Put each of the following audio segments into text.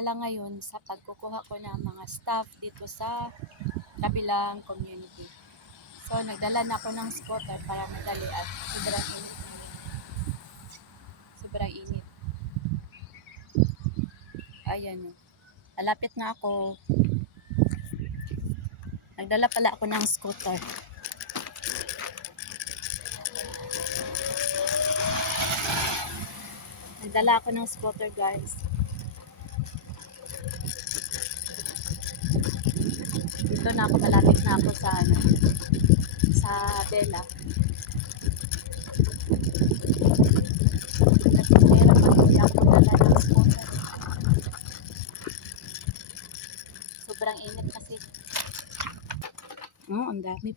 pala ngayon sa pagkukuha ko ng mga staff dito sa kabilang community. So, nagdala na ako ng scooter para madali at sobrang init ngayon. Sobrang init. Ayan o. Malapit na ako. Nagdala pala ako ng scooter. Nagdala ako ng scooter, guys. Dito na ako, malapit na ako sa sa Bella. Kasi meron pa hindi ako dala ng scooter. Sobrang init kasi. Ang dami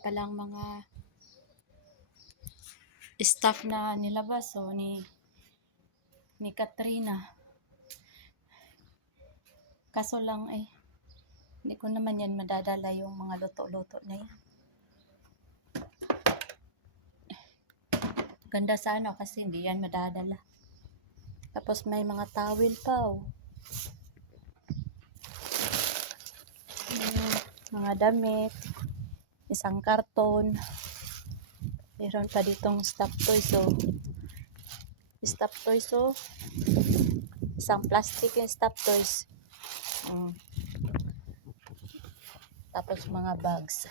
palang mga staff na nilabas ni Katrina. Kaso lang hindi ko naman yan madadala yung mga luto-luto na yan. Ganda sana kasi hindi yan madadala. Tapos may mga towel pa mga damit, isang karton. Meron pa ditong stuffed toys isang plastic yung stuffed toys. Tapos mga bags.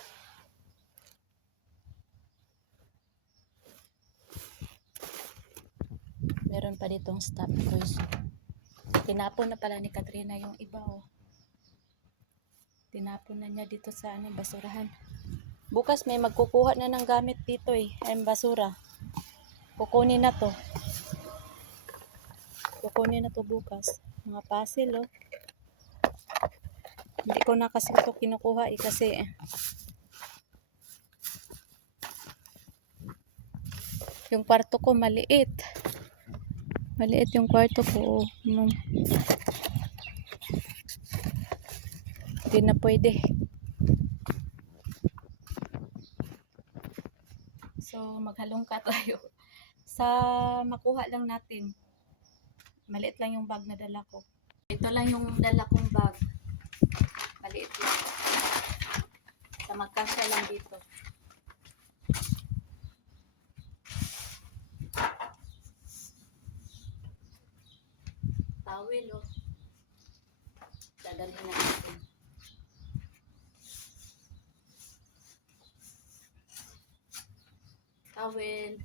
Meron pa ditong stuffed toys. Tinapon na pala ni Katrina yung iba Tinapon na niya dito sa basurahan. Bukas may magkukuha na ng gamit dito ang basura. Kukunin na to bukas. Mga puzzle Hindi ko na kasi ito kinukuha kasi yung kwarto ko maliit. Maliit yung kwarto ko. Hindi na pwede. So, maghalongkat tayo. Sa makuha lang natin. Maliit lang yung bag na dala ko. Ito lang yung dala kong bag. Maliit lang. Sa magkasya lang dito. Towel dadalhin na natin. Towel.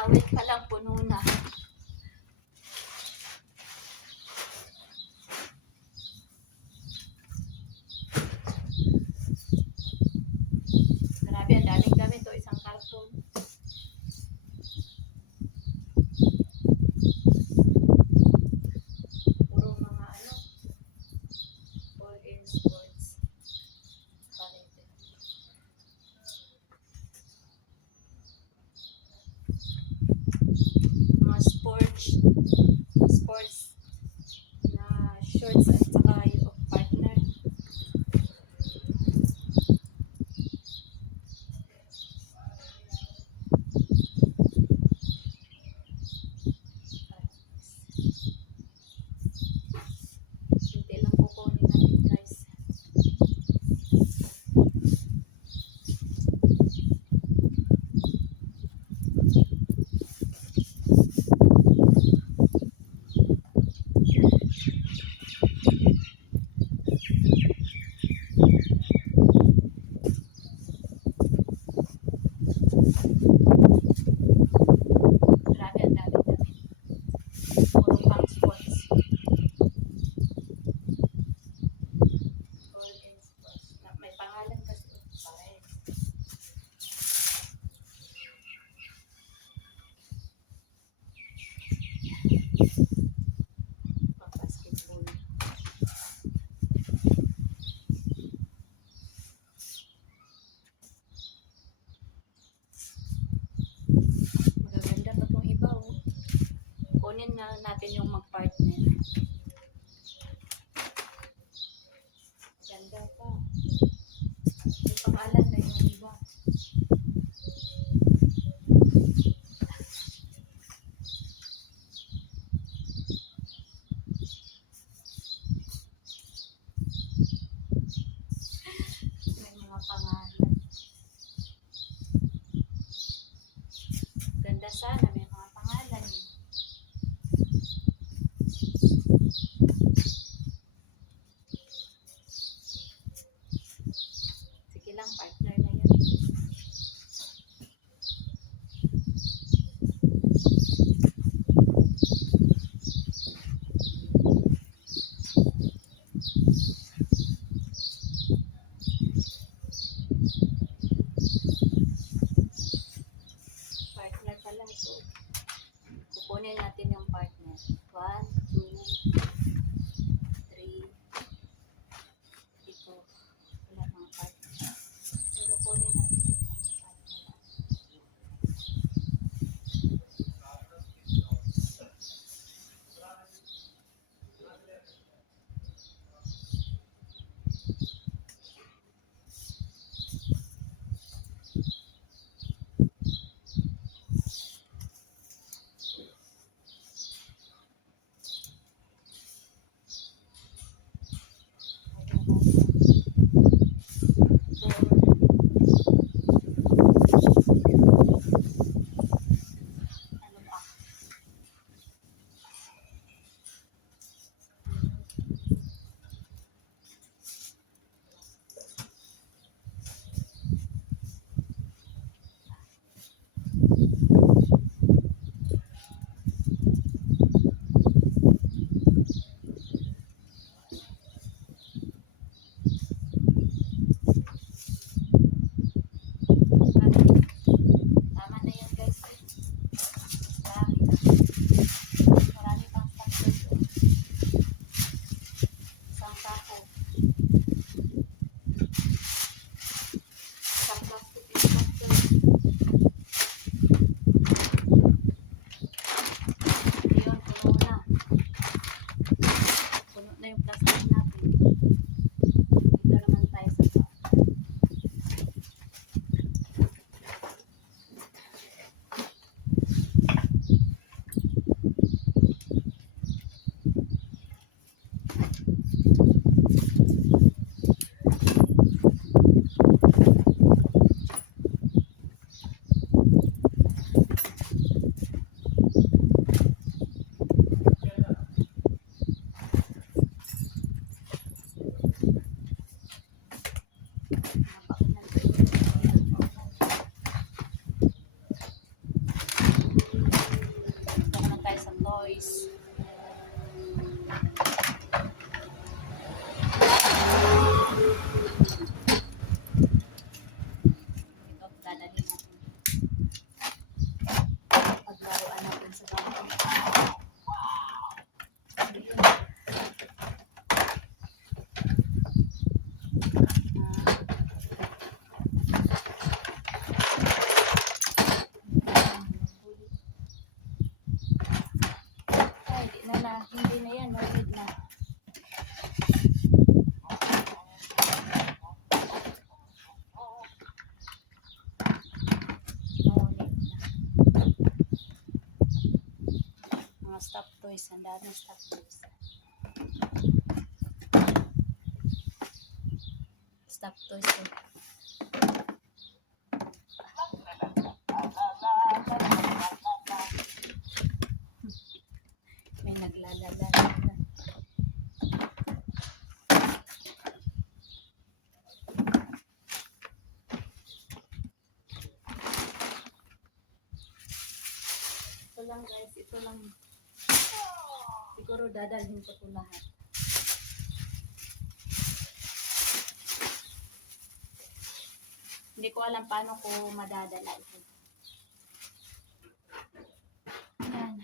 Tawid pa lang, puno na. Grabe, ang daming gamit isang karton. Puro mga all in sports. Mga sports na shorts at saka yung partner. Hindi lang kukunin natin, guys. toys. Ang daming stuffed toys. Stuffed toys. May naglalala. Ito lang guys, ito lang. Siguro dadalhin ko ito lahat. Hindi ko alam paano ko madadala ito. Ayan.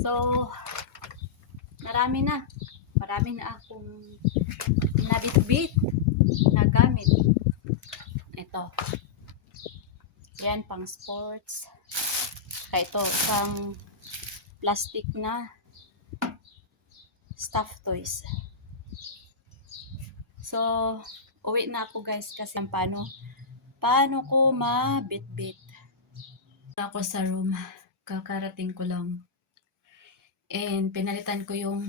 So, marami na akong nabitbit na gamit. Ito. Yan, pang sports. Kaya ito, isang plastic na stuffed toys. So, uwi na ako guys kasi paano ko mabitbit. Ako sa room, kakarating ko lang. And pinalitan ko yung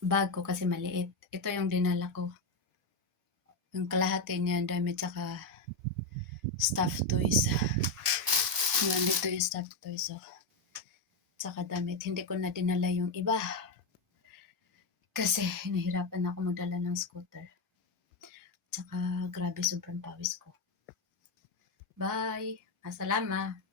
bag ko kasi maliit. Ito yung dinala ko. Yung kalahati niya, dami tsaka stuffed toys. Yan, dito yung stuffed toys. So, tsaka damit. Hindi ko na dinala yung iba. Kasi nahirapan ako magdala ng scooter. Tsaka grabe sobrang pawis ko. Bye! Asalama!